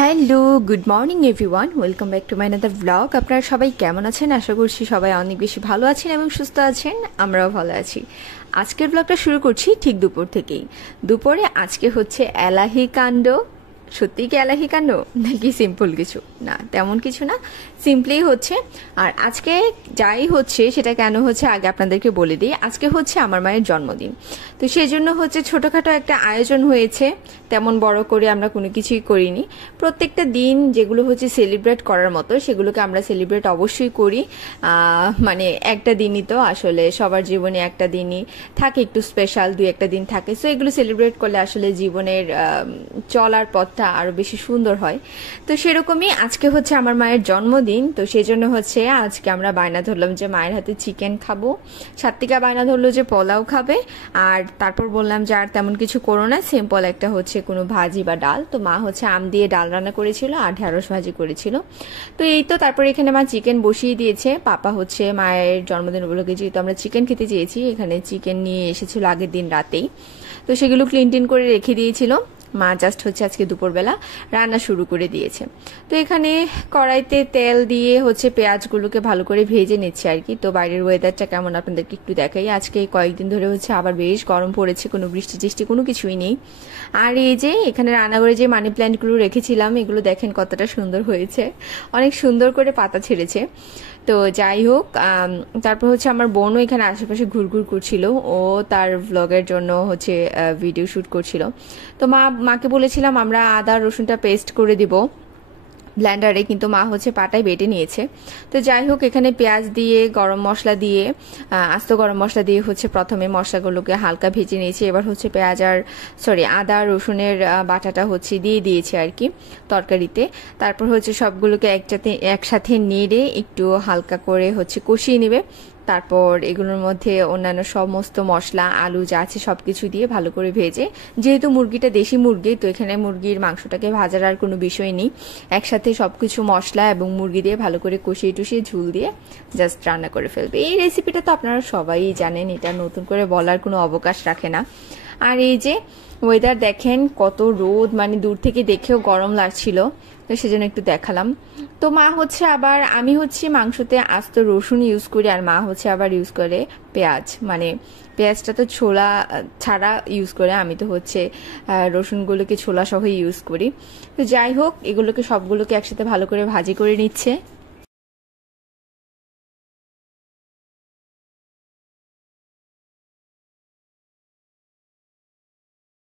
Hello, good morning everyone, welcome back to my another blog. আপনারা সবাই কেমন আছেন? আশা করছি সবাই অনেক বেশি ভালো আছেন এবং সুস্থ আছেন। আমরাও ভালো আছি। আজকের ব্লগটা শুরু করছি ঠিক দুপুর থেকেই। দুপুরে আজকে হচ্ছে এলাহি কাণ্ড। সত্যি কি এলাহি কাণ্ড নাকি সিম্পল কিছু? না, তেমন কিছু না, সিম্পলি হচ্ছে। আর আজকে যাই হচ্ছে সেটা কেন হচ্ছে আগে আপনাদেরকে বলে দিই। আজকে হচ্ছে আমার মায়ের জন্মদিন, তো সেই জন্য হচ্ছে ছোটোখাটো একটা আয়োজন হয়েছে। তেমন বড় করে আমরা কোনো কিছুই করিনি। প্রত্যেকটা দিন যেগুলো হচ্ছে সেলিব্রেট করার মতো সেগুলোকে আমরা সেলিব্রেট অবশ্যই করি। মানে একটা দিনই তো আসলে সবার জীবনে একটা দিনই থাকে, একটু স্পেশাল দুই একটা দিন থাকে। সো এগুলো সেলিব্রেট করলে আসলে জীবনের চলার পথটা আরো বেশি সুন্দর হয়। তো সেরকমই আজকে হচ্ছে আমার মায়ের জন্মদিন, তো সেই জন্য হচ্ছে আজকে আমরা বায়না ধরলাম যে মায়ের হাতে চিকেন খাবো। সাত্বিকা বায়না ধরলো যে পোলাও খাবে, আর তারপর বললাম যে আর তেমন কিছু করো না, সিম্পল একটা হচ্ছে কোনো ভাজি বা ডাল। তো মা হচ্ছে আম দিয়ে ডাল রান্না করেছিল আর ঢেঁড়স ভাজি করেছিল। তো এই তো, তারপর এখানে মা চিকেন বসিয়ে দিয়েছে। পাপা হচ্ছে মায়ের জন্মদিন উপলক্ষে যেহেতু আমরা চিকেন খেতে চেয়েছি, এখানে চিকেন নিয়ে এসেছিল আগের দিন রাতেই, তো সেগুলো ক্লিন টিন করে রেখে দিয়েছিল। মা জাস্ট হচ্ছে আজকে দুপুরবেলা রান্না শুরু করে দিয়েছে। তো এখানে কড়াইতে তেল দিয়ে হচ্ছে পেঁয়াজগুলোকে ভালো করে ভেজে নিচ্ছে আর কি। তো বাইরের ওয়েদারটা কেমন আপনাদেরকে একটু দেখাই। আজকে কয়েকদিন ধরে হচ্ছে আবার বেশ গরম পড়েছে, কোনো বৃষ্টি টিষ্টি কোনো কিছুই নেই। আর এই যে এখানে রান্নাঘরে যে মানি প্ল্যান্টগুলো রেখেছিলাম, এগুলো দেখেন কতটা সুন্দর হয়েছে, অনেক সুন্দর করে পাতা ছেড়েছে। তো যাই হোক, তারপর হচ্ছে আমার বোনও এখানে আশেপাশে ঘুরঘুর করছিল, ও তার ভ্লগের জন্য হচ্ছে ভিডিও শুট করছিল। তো মাকে বলেছিলাম আমরা আদা রসুনটা পেস্ট করে দিব ব্লেন্ডারে, কিন্তু মা হচ্ছে পাটায় বেটে নিয়েছে। তো যাই হোক, এখানে পেঁয়াজ দিয়ে গরম মশলা দিয়ে আস্ত গরম মশলা দিয়ে হচ্ছে প্রথমে মশলাগুলোকে হালকা ভেজে নিয়েছি। এবার হচ্ছে আদা রসুনের বাটাটা হচ্ছে দিয়ে দিয়েছে আর কি তরকারিতে। তারপর হচ্ছে সবগুলোকে একসাথে নেড়ে একটু হালকা করে হচ্ছে কষিয়ে নেবে। তারপর এগুলোর মধ্যে অন্যান্য সমস্ত মশলা আলু যা আছে সবকিছু দিয়ে ভালো করে ভেজে, যেহেতু মুরগিটা দেশি মুরগি, তো এখানে মুরগির মাংসটাকে ভাজার আর কোনো বিষয় নেই, একসাথে সবকিছু মশলা এবং মুরগি দিয়ে ভালো করে কষিয়ে টুষিয়ে ঝুল দিয়ে জাস্ট রান্না করে ফেলবে। এই রেসিপিটা তো আপনারা সবাই জানেন, এটা নতুন করে বলার কোনো অবকাশ রাখে না। আর এই যে ওয়েদার দেখেন কত রোদ, মানে দূর থেকে দেখেও গরম লাগছিল, তো সেজন্য একটু দেখালাম। তো মা হচ্ছে আবার, আমি হচ্ছে মাংসতে আস্ত রসুন ইউজ করি, আর মা হচ্ছে আবার ইউজ করে পেঁয়াজ, মানে পেঁয়াজটা তো ছোলা ছাড়া ইউজ করে, আমি তো হচ্ছে রসুনগুলোকে ছোলা সহ ইউজ করি। তো যাই হোক, এগুলোকে সবগুলোকে একসাথে ভালো করে ভাজি করে নিচ্ছে।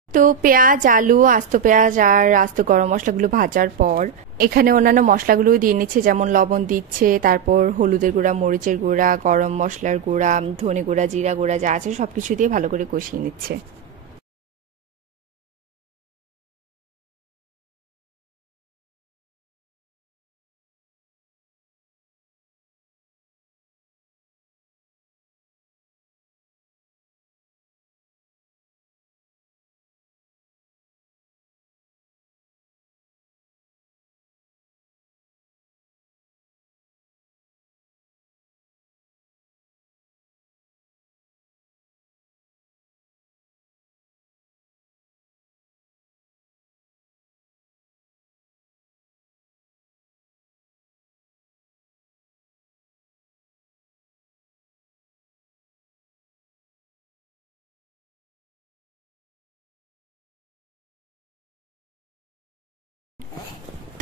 তো পেঁয়াজ আলু আস্ত পেঁয়াজ আর আস্ত গরম মশলাগুলো ভাজার পর এখানে অন্যান্য মশলাগুলো দিয়ে নিচ্ছে, যেমন লবণ দিচ্ছে, তারপর হলুদের গুঁড়া, মরিচের গুঁড়া, গরম মশলার গুঁড়া, ধনে গুঁড়া, জিরা গুঁড়া যা আছে সবকিছু দিয়ে ভালো করে কষিয়ে নিচ্ছে।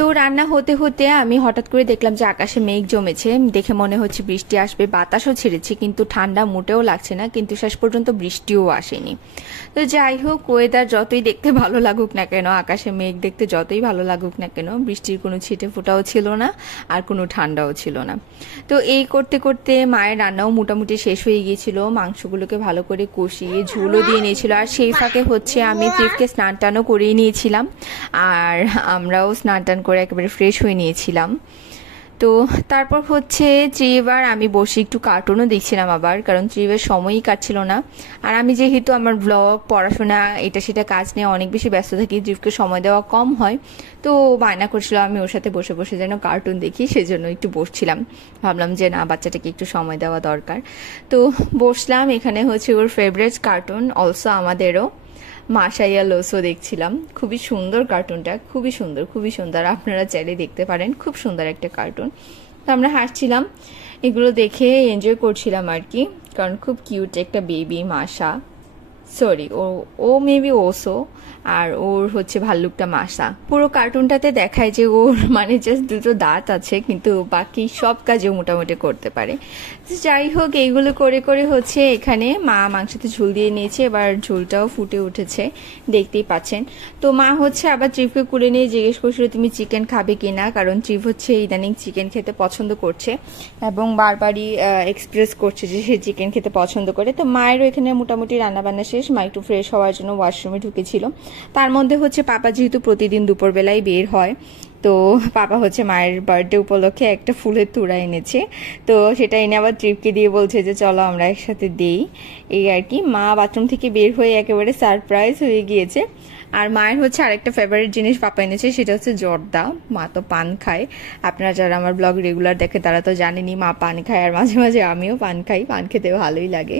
তো রান্না হতে হতে আমি হঠাৎ করে দেখলাম যে আকাশে মেঘ জমেছে, দেখে মনে হচ্ছে বৃষ্টি আসবে, বাতাসও ছেড়েছে, কিন্তু ঠান্ডা মোটেও লাগছে না, কিন্তু শেষ পর্যন্ত বৃষ্টিও আসেনি। তো যাই হোক, ওয়েদার যতই দেখতে ভালো লাগুক না কেন, আকাশে মেঘ দেখতে যতই ভালো লাগুক না কেন, বৃষ্টির কোনো ছিটে ফোঁটাও ছিল না আর কোনো ঠান্ডাও ছিল না। তো এই করতে করতে মায়ের রান্নাও মোটামুটি শেষ হয়ে গিয়েছিল, মাংসগুলোকে ভালো করে কষিয়ে ঝোলও দিয়ে নিয়েছিল, আর সেই ফাঁকে হচ্ছে আমি ফ্রিফকে স্নান টানও করিয়ে নিয়েছিলাম, আর আমরাও স্নান টান করে একেবারে ফ্রেশ হয়ে নিয়েছিলাম। তো তারপর হচ্ছে ত্রিবার আমি বসে একটু কার্টুনও দেখছিলাম আবার, কারণ ত্রিবের সময়ই কাটছিল না। আর আমি যেহেতু আমার ব্লগ পড়াশোনা এটা সেটা কাজ নিয়ে অনেক বেশি ব্যস্ত থাকি, ত্রিবকে সময় দেওয়া কম হয়, তো বায়না করছিল আমি ওর সাথে বসে বসে যেন কার্টুন দেখি, সেজন্য একটু বসছিলাম। ভাবলাম যে না, বাচ্চাটাকে একটু সময় দেওয়া দরকার। তো বসলাম, এখানে হচ্ছে ওর ফেভারিট কার্টুন, অলসো আমাদেরও। মাশাইয়া লোসো দেখছিলাম। খুবই সুন্দর কার্টুনটা, খুবই সুন্দর, খুবই সুন্দর। আপনারা চাইলে দেখতে পারেন, খুব সুন্দর একটা কার্টুন। তো আমরা হাসছিলাম, এগুলো দেখে এনজয় করছিলাম আর কি, কারণ খুব কিউট একটা বেবি মাশা, সরি ও মেবি ওসো, আর ওর হচ্ছে ভাল্লুকটা মাসা। পুরো কার্টুনটাতে দেখায় যে ওর মানে জাস্ট দুটো দাঁত আছে, কিন্তু বাকি সব কাজে মোটামুটি করতে পারে। যাই হোক, এইগুলো করে করে হচ্ছে এখানে মা মাংসতে ঝোল দিয়ে নিয়েছে, এবার ঝোলটাও ফুটে উঠেছে, দেখতেই পাচ্ছেন। তো মা হচ্ছে আবার ট্রিপকে কুলে নিয়ে জিজ্ঞেস করছিল তুমি চিকেন খাবে কিনা, কারণ ট্রিপ হচ্ছে ইদানিং চিকেন খেতে পছন্দ করছে এবং বারবারই এক্সপ্রেস করছে যে সে চিকেন খেতে পছন্দ করে। তো মায়েরও এখানে মোটামুটি রান্নাবান্না শেষ, মা একটু ফ্রেশ হওয়ার জন্য ওয়াশরুমে ঢুকেছিল। তার মধ্যে হচ্ছে পাপা যেহেতু প্রতিদিন দুপুরবেলায় বের হয়, তো পাপা হচ্ছে মায়ের বার্থডে উপলক্ষে একটা ফুলের তোড়া এনেছে, তো সেটা এনে আবার ট্রিপকে দিয়ে বলছে যে চলো আমরা একসাথে দেই। এই আর কি, মা বাথরুম থেকে বের হয়ে একেবারে সারপ্রাইজ হয়ে গিয়েছে। আর মায়ের হচ্ছে আরেকটা ফেভারিট জিনিস পাপা এনেছে, সেটা হচ্ছে জর্দা। মা তো পান খায়, আপনারা যারা আমার ব্লগ রেগুলার দেখে তারা তো জানেনই মা পান খায়, আর মাঝে মাঝে আমিও পান খাই, পান খেতে ভালোই লাগে।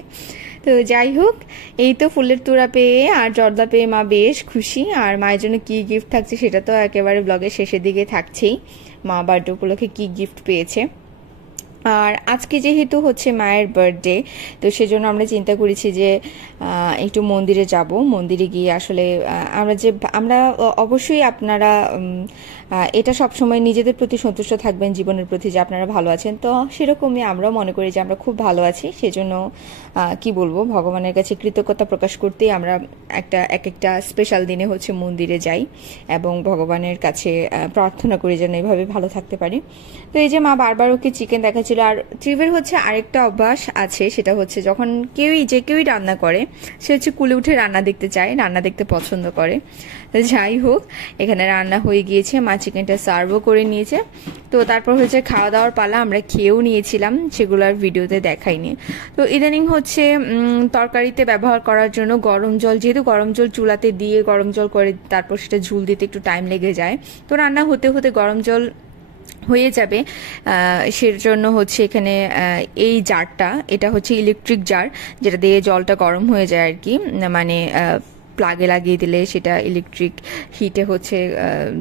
তো যাই হোক, এই তো ফুলের তোড়া পেয়ে আর জর্দা পেয়ে মা বেশ খুশি। আর মায়ের জন্য কি গিফট থাকছে সেটা তো একেবারে ব্লগের শেষের দিকে থাকছেই, মা বার্থডে উপলক্ষে কি গিফট পেয়েছে। আর আজকে যেহেতু হচ্ছে মায়ের বার্থডে, তো সেজন্য আমরা চিন্তা করেছি যে একটু মন্দিরে যাব, মন্দিরে গিয়ে আসলে আমরা অবশ্যই আপনারা এটা সবসময় নিজেদের প্রতি সন্তুষ্ট থাকবেন, জীবনের প্রতি যে আপনারা ভালো আছেন, তো সেরকমই আমরাও মনে করি যে আমরা খুব ভালো আছি। সেজন্য কি বলবো, ভগবানের কাছে কৃতজ্ঞতা প্রকাশ করতেই আমরা একটা স্পেশাল দিনে হচ্ছে মন্দিরে যাই এবং ভগবানের কাছে প্রার্থনা করি যেন এইভাবে ভালো থাকতে পারি। তো এই যে মা বারবার ওকে চিকেন দেখাচ্ছিল। আর ট্রিপের হচ্ছে আরেকটা অভ্যাস আছে, সেটা হচ্ছে যখন কেউই রান্না করে, সে হচ্ছে কুলে উঠে রান্না দেখতে চায়, রান্না দেখতে পছন্দ করে। তো যাই হোক, এখানে রান্না হয়ে গিয়েছে, মা চিকেনটা সার্ভও করে নিয়েছে। তো তারপর হচ্ছে খাওয়া দাওয়ার পালা, আমরা খেয়েও নিয়েছিলাম, সেগুলো আর ভিডিওতে দেখাইনি। তো ইদানিং হচ্ছে তরকারিতে ব্যবহার করার জন্য গরম জল, যেহেতু গরম জল চুলাতে দিয়ে গরম জল করে তারপর সেটা ঝুল দিতে একটু টাইম লেগে যায়, তো রান্না হতে হতে গরম জল হয়ে যাবে। সেজন্য হচ্ছে এখানে এই জারটা, এটা হচ্ছে ইলেকট্রিক জার, যেটা দিয়ে জলটা গরম হয়ে যায় আর কি, মানে প্লাগে লাগিয়ে দিলে সেটা ইলেকট্রিক হিটে হচ্ছে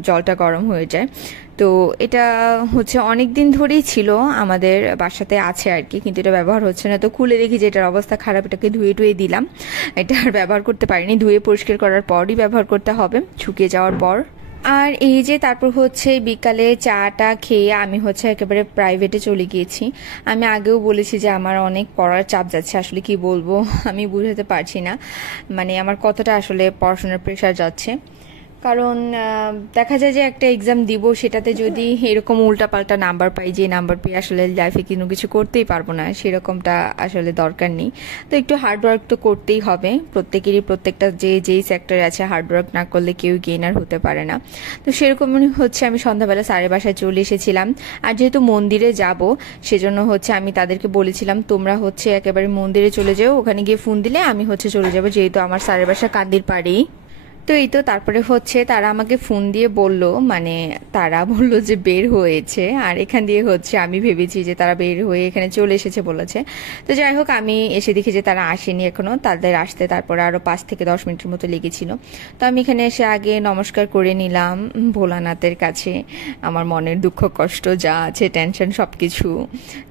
জলটা গরম হয়ে যায়। তো এটা হচ্ছে অনেক দিন ধরেই ছিল আমাদের বাসাতে আছে আর কি, কিন্তু এটা ব্যবহার হচ্ছে না। তো খুলে দেখি যে এটার অবস্থা খারাপ, এটাকে ধুয়ে দিলাম, এটা আর ব্যবহার করতে পারিনি, ধুয়ে পরিষ্কার করার পরই ব্যবহার করতে হবে, শুকিয়ে যাওয়ার পর। আর এই যে তারপর হচ্ছে বিকালে চাটা খেয়ে আমি হচ্ছে একেবারে প্রাইভেটে চলে গিয়েছি। আমি আগেও বলেছি যে আমার অনেক পড়ার চাপ যাচ্ছে, আসলে কি বলবো আমি বুঝাতে পারছি না, মানে আমার কতটা আসলে পড়াশোনার প্রেশার যাচ্ছে। কারণ দেখা যায় যে একটা এক্সাম দিব, সেটাতে যদি এরকম উল্টাপাল্টা নাম্বার পাই, যে নাম্বার পেয়ে আসলে লাইফে কোনো কিছু করতেই পারবো না, সেরকমটা আসলে দরকার নেই। তো একটু হার্ডওয়ার্ক তো করতেই হবে, প্রত্যেকেরই প্রত্যেকটা যেই সেক্টরে আছে হার্ডওয়ার্ক না করলে কেউ গেইনার হতে পারে না। তো সেরকমই হচ্ছে আমি সন্ধ্যাবেলা স্যারের বাসায় চলে এসেছিলাম। আর যেহেতু মন্দিরে যাব, সেজন্য হচ্ছে আমি তাদেরকে বলেছিলাম তোমরা হচ্ছে একেবারে মন্দিরে চলে যাও, ওখানে গিয়ে ফোন দিলে আমি হচ্ছে চলে যাব, যেহেতু আমার স্যারের বাসা কান্দির পাড়েই। তো এই তো তারপরে হচ্ছে তারা আমাকে ফোন দিয়ে বলল, মানে তারা বলল যে বের হয়েছে, আর এখান দিয়ে হচ্ছে আমি ভেবেছি যে তারা বের হয়ে এখানে চলে এসেছে বলেছে। তো যাই হোক, আমি এসে দেখি যে তারা আসেনি এখনো, তাদের আসতে তারপরে আরো 5 থেকে 10 মিনিটের মতো লেগেছিল। তো আমি এখানে এসে আগে নমস্কার করে নিলাম ভোলানাথের কাছে, আমার মনের দুঃখ কষ্ট যা আছে টেনশন সবকিছু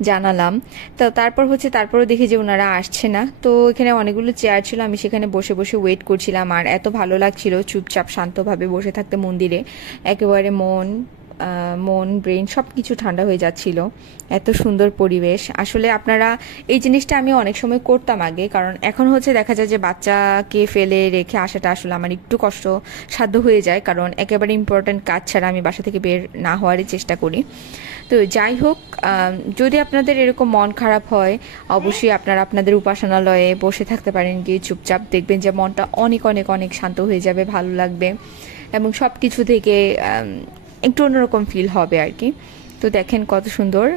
জানালাম। তো তারপর হচ্ছে তারপরও দেখি যে ওনারা আসছে না। তো এখানে অনেকগুলো চেয়ার ছিল, আমি সেখানে বসে বসে ওয়েট করছিলাম, আর এত ভালো লাগছিল চুপচাপ শান্তভাবে বসে থাকতে মন্দিরে, একেবারে মন ব্রেন সব কিছু ঠান্ডা হয়ে যাচ্ছিল, এত সুন্দর পরিবেশ। আসলে আপনারা এই জিনিসটা আমি অনেক সময় করতাম আগে, কারণ এখন হচ্ছে দেখা যায় যে বাচ্চাকে ফেলে রেখে আসাটা আসলে আমার একটু কষ্ট সাধ্য হয়ে যায়, কারণ একেবারে ইম্পর্ট্যান্ট কাজ ছাড়া আমি বাসা থেকে বের না হওয়ারই চেষ্টা করি। তো যাই হোক, যদি আপনাদের এরকম মন খারাপ হয়, অবশ্যই আপনারা আপনাদের উপাসনালয়ে বসে থাকতে পারেন গিয়ে চুপচাপ, দেখবেন যে মনটা অনেক অনেক অনেক শান্ত হয়ে যাবে, ভালো লাগবে এবং সব কিছু থেকে একটু অন্যরকম ফিল হবে আর কি। তো দেখেন কত সুন্দর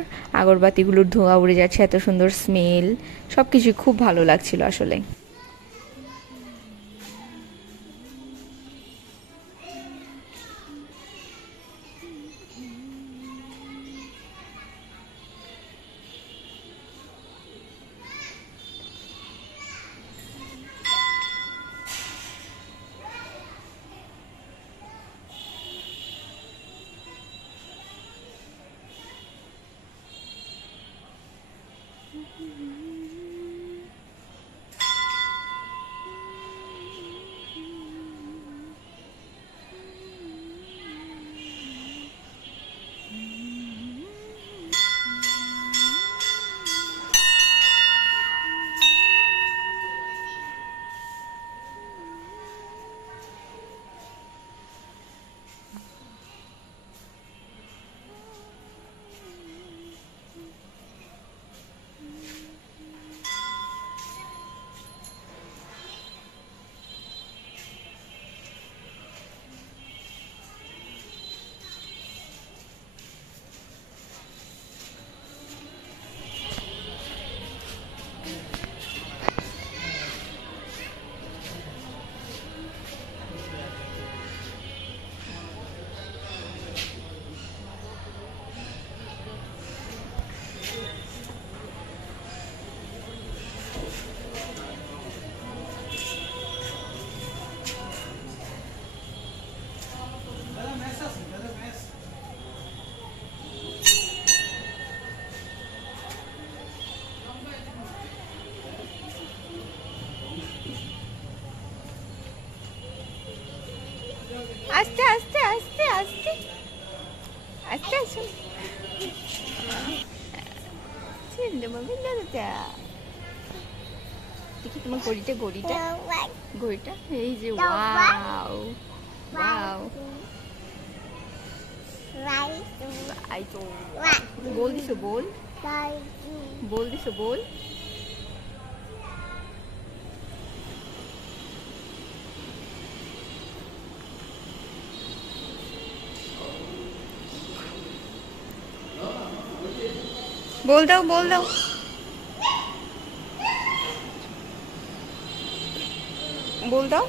আগরবাতিগুলোর ধোঁয়া উড়ে যাচ্ছে, এত সুন্দর স্মেল, সব কিছুই খুব ভালো লাগছিল আসলে। আস্তে আস্তে আসুন। দেখি তোমার ঘড়িটা ঘড়িটা ঘড়িটা এই যে ওয়াও ওয়াও আই তো বল দিছো বল দিছো বল। বল দাও বল দাও। বল দাও।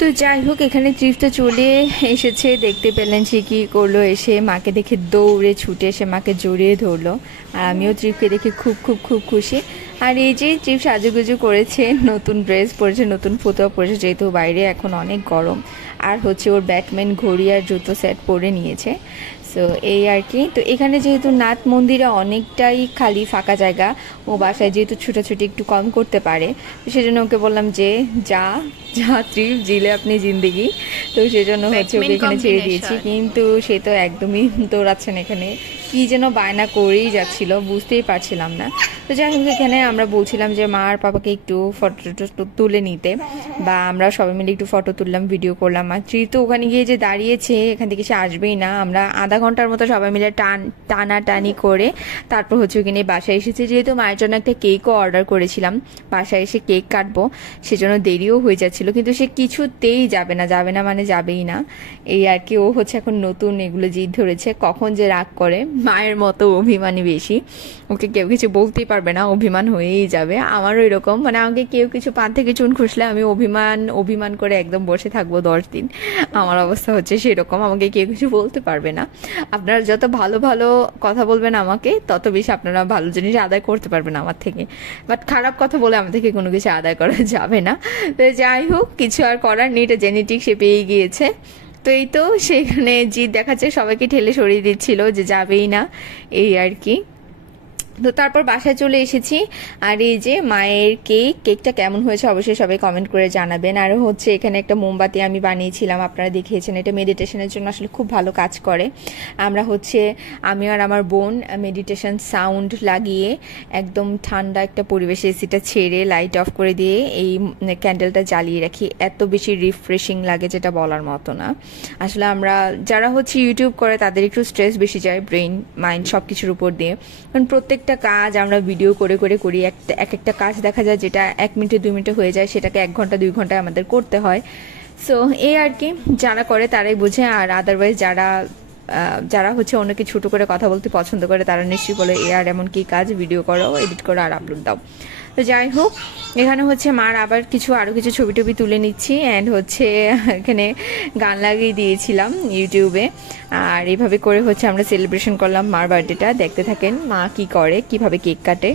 তো যাই হোক, এখানে তৃপ্ত চলে এসেছে, দেখতে পেলেন সে কী করলো, এসে মাকে দেখে দৌড়ে ছুটে এসে মাকে জড়িয়ে ধরলো। আর আমিও তৃপ্তকে দেখে খুব খুব খুব খুশি। আর এই যে তৃপ্ত সাজুগুজু করেছে, নতুন ড্রেস পরেছে, নতুন ফতুয়া পরেছে, যেহেতু বাইরে এখন অনেক গরম। আর হচ্ছে ওর ব্যাটম্যান ঘড়ি আর জুতো সেট পরে নিয়েছে। সো এই আর কি। তো এখানে যেহেতু নাথ মন্দিরে অনেকটাই খালি ফাঁকা জায়গা, ও বাসায় যেহেতু ছুটাছুটি একটু কম করতে পারে, তো সেজন্য ওকে বললাম যে যা যা তৃপ্ত, জিলে আপনি জিন্দেগি। তো সেজন্য হচ্ছে ওকে এখানে ছেড়ে দিয়েছি, কিন্তু সে তো একদমই দৌড়াচ্ছেন, এখানে কি যেন বায়না করেই যাচ্ছিল, বুঝতেই পারছিলাম না। তো যাই হোক, এখানে আমরা বলছিলাম যে মা আর পাপাকে একটু ফটো তুলে নিতে, বা আমরা সবাই মিলে একটু ফটো তুললাম, ভিডিও করলাম। আর তৃপ্ত ওখানে গিয়ে যে দাঁড়িয়েছে, এখান থেকে সে আসবেই না। আমরা আধা ঘন্টার মতো সবাই মিলে টানাটানি করে তারপর হচ্ছে ওখানে বাসায় এসেছি। যেহেতু মায়ের জন্য একটা কেকও অর্ডার করেছিলাম, বাসায় এসে কেক কাটবো, সেজন্য দেরিও হয়ে যাচ্ছিল, কিন্তু সে কিছুতেই যাবে না মানে যাবেই না। এই আর কি। ও হচ্ছে এখন নতুন এগুলো জিদ ধরেছে, কখন যে রাগ করে, মায়ের মতো অভিমানী বেশি। ওকে কেউ কিছু বলতেই পারবে না, অভিমান হয়েই যাবে। আমারও এরকম, মানে আমাকে কেউ কিছু পান থেকে চুন খুঁজলে আমি অভিমান করে একদম বসে থাকবো 10 দিন। আমার অবস্থা হচ্ছে সেরকম, আমাকে কেউ কিছু বলতে পারবে না। আপনারা যত ভালো ভালো কথা বলবেন আমাকে, তত বেশি আপনারা ভালো জিনিস আদায় করতে পারবেন আমার থেকে। বাট খারাপ কথা বলে আমার থেকে কোনো কিছু আদায় করা যাবে না। তো যাই হোক, কিছু আর করার নেই, এটা জেনেটিক, সে পেয়ে গিয়েছে। তো এই তো সেখানে জিদ দেখাচ্ছে, সবাইকে ঠেলে সরিয়ে দিচ্ছিল যে যাবেই না, এই আর কি। তো তারপর বাসায় চলে এসেছি। আর এই যে মায়ের কেকটা কেমন হয়েছে অবশ্যই সবাই কমেন্ট করে জানাবেন। আর হচ্ছে এখানে একটা মোমবাতি আমি বানিয়েছিলাম, আপনারা দেখিয়েছেন, এটা মেডিটেশনের জন্য আসলে খুব ভালো কাজ করে। আমরা হচ্ছে আমি আর আমার বোন মেডিটেশন সাউন্ড লাগিয়ে একদম ঠান্ডা একটা পরিবেশে এসিটা ছেড়ে লাইট অফ করে দিয়ে এই ক্যান্ডেলটা জ্বালিয়ে রাখি। এত বেশি রিফ্রেশিং লাগে যেটা বলার মতো না। আসলে আমরা যারা হচ্ছে ইউটিউব করে তাদের একটু স্ট্রেস বেশি যায়, ব্রেন মাইন্ড সব কিছুর উপর দিয়ে। কারণ প্রত্যেকটা কাজ আমরা ভিডিও করে করি, একটা কাজ দেখা যায় যেটা 1 মিনিটে 2 মিনিটে হয়ে যায়, সেটাকে 1 ঘন্টা 2 ঘন্টায় আমাদের করতে হয়। সো এই আর কি, যারা করে তারাই বোঝে। আর আদারওয়াইজ যারা হচ্ছে অন্যকে ছোট করে কথা বলতে পছন্দ করে, তারা নিশ্চয়ই বলে এ আর এমন কি কাজ, ভিডিও করো, এডিট করো আর আপলোড দাও। তো যাই হোক, এখানে হচ্ছে মার আরও কিছু ছবি টবি তুলে নিচ্ছি। অ্যান্ড হচ্ছে এখানে গান লাগিয়ে দিয়েছিলাম ইউটিউবে। আর এইভাবে করে হচ্ছে আমরা সেলিব্রেশন করলাম মার বার্থডেটা। দেখতে থাকেন মা কি করে, কিভাবে কেক কাটে।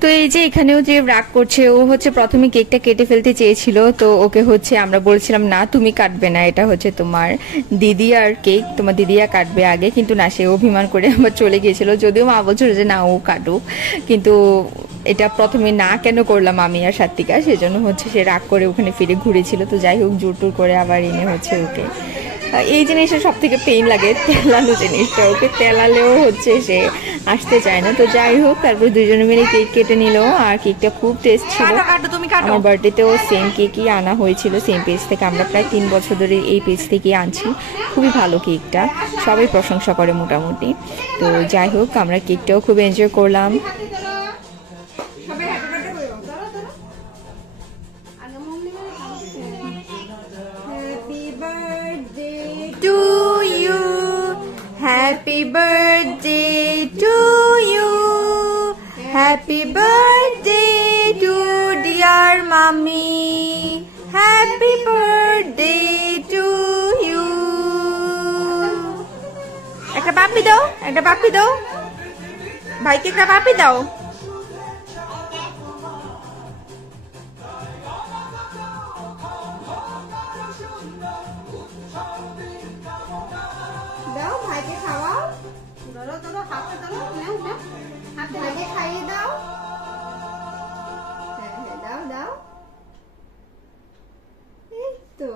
তো এই যে এখানেও যে রাগ করছে, ও হচ্ছে প্রথমে কেকটা কেটে ফেলতে চেয়েছিল, তো ওকে হচ্ছে আমরা বলছিলাম না তুমি কাটবে না, এটা হচ্ছে তোমার দিদি আর কেক, তোমার দিদিয়া কাটবে আগে, কিন্তু না, সে অভিমান করে আবার চলে গিয়েছিল। যদিও মা বলছিল যে না ও কাটুক, কিন্তু এটা প্রথমে না কেন করলাম আমি আর সাত্বিকা, সেজন্য হচ্ছে সে রাগ করে ওখানে ফিরে ঘুরেছিল। তো যাই হোক, জোর টোর করে আবার এনে হচ্ছে ওকে, এই জিনিসটা সব থেকে পেইন লাগে, তেলানো জিনিসটা, ওকে তেলালেও হচ্ছে সে আসতে চায় না। তো যাই হোক, তারপর দুজনে মিলে কেক কেটে নিল, আর কেকটা খুব টেস্ট ছিল। আমার বার্থডেতেও সেম কেকই আনা হয়েছিল, সেম পেজ থেকে। আমরা প্রায় 3 বছর ধরে এই পেজ থেকেই আনছি। খুবই ভালো কেকটা, সবাই প্রশংসা করে মোটামুটি। তো যাই হোক, আমরা কেকটাও খুব এনজয় করলাম। Happy birthday to you. Happy birthday to dear mommy. Happy birthday to you. একটা পাপড়ি দাও, একটা পাপড়ি দাও ভাইকে, একটা পাপড়ি দাও। দাও ভাইকে খাওয়াও, ধরো ধরো, হাতে ধরো, নাও নাও, হাতে ভাইকে খাইয়ে দাও। হ্যাঁ হ্যাঁ, দাও দাও, এই তো।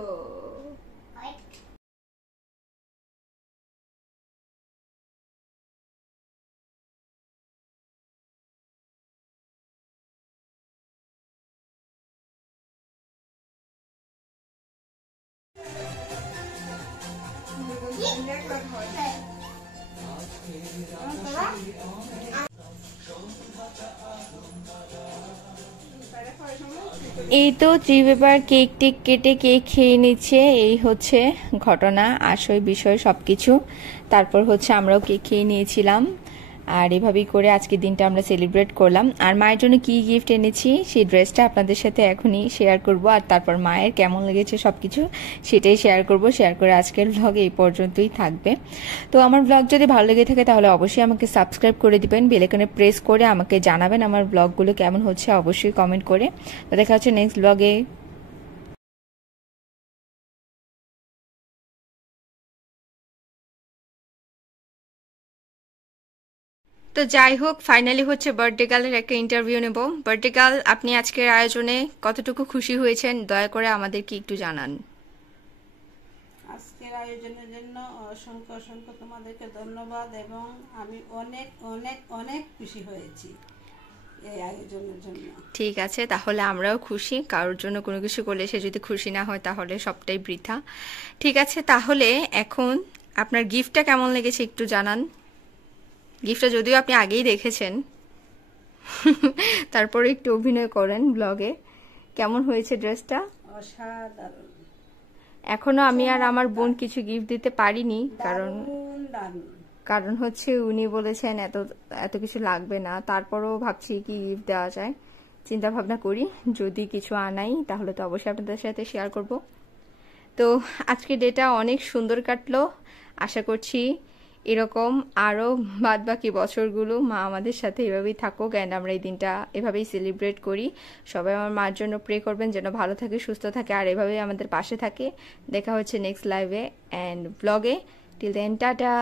এই তো ট্রি পেপার কেক টেক কেটে কেক খেয়ে নিচ্ছে, এই হচ্ছে ঘটনা, আসল বিষয় সবকিছু। তারপর হচ্ছে আমরাও কেক খেয়ে নিয়েছিলাম, আর এভাবেই করে আজকের দিনটা আমরা সেলিব্রেট করলাম। আর মায়ের জন্য কি গিফট এনেছি সেই ড্রেসটা আপনাদের সাথে এখনই শেয়ার করব, আর তারপর মায়ের কেমন লেগেছে সবকিছু সেটাই শেয়ার করব। শেয়ার করে আজকের ব্লগ এই পর্যন্তই থাকবে। তো আমার ব্লগ যদি ভালো লেগে থাকে তাহলে অবশ্যই আমাকে সাবস্ক্রাইব করে দিবেন, বেল আইকনে প্রেস করে আমাকে জানাবেন আমার ব্লগগুলো কেমন হচ্ছে, অবশ্যই কমেন্ট করে। তো দেখা হচ্ছে নেক্সট ব্লগে। তো যাই হোক, ফাইনালি হচ্ছে বার্থডে গার্লের একটা ইন্টারভিউ নেব। বার্থডে গার্ল, আপনি আজকের আয়োজনে কতটুকু খুশি হয়েছেন দয়া করে আমাদেরকে একটু জানান। আজকের আয়োজনের জন্য অসংখ্য অসংখ্য তোমাদেরকে ধন্যবাদ, এবং আমি অনেক অনেক অনেক খুশি হয়েছি এই আয়োজনের জন্য। ঠিক আছে, তাহলে আমরাও খুশি। কারোর জন্য কোনো কিছু করলে সে যদি খুশি না হয় তাহলে সবটাই বৃথা। ঠিক আছে, তাহলে এখন আপনার গিফটটা কেমন লেগেছে একটু জানান। গিফটটা যদিও আপনি আগেই দেখেছেন, তারপরে একটু অভিনয় করেন ব্লগে। কেমন হয়েছে ড্রেসটা? অসাধারণ। এখনো আমি আর আমার বোন কিছু গিফট দিতে পারিনি, কারণ হচ্ছে উনি বলেছেন এত এত কিছু লাগবে না। তারপরও ভাবছি কি গিফট দেওয়া যায়, চিন্তা ভাবনা করি। যদি কিছু আনাই তাহলে তো অবশ্যই আপনাদের সাথে শেয়ার করব। তো আজকের ডেটা অনেক সুন্দর কাটলো, আশা করছি এরকম আরও বাদবাকি বছরগুলো মা আমাদের সাথে এভাবেই থাকুক, অ্যান্ড আমরা এই দিনটা এভাবেই সেলিব্রেট করি। সবাই আমার মার জন্য প্রে করবেন যেন ভালো থাকে, সুস্থ থাকে, আর এভাবেই আমাদের পাশে থাকে। দেখা হচ্ছে নেক্সট লাইভে অ্যান্ড ব্লগে। Till then, tata.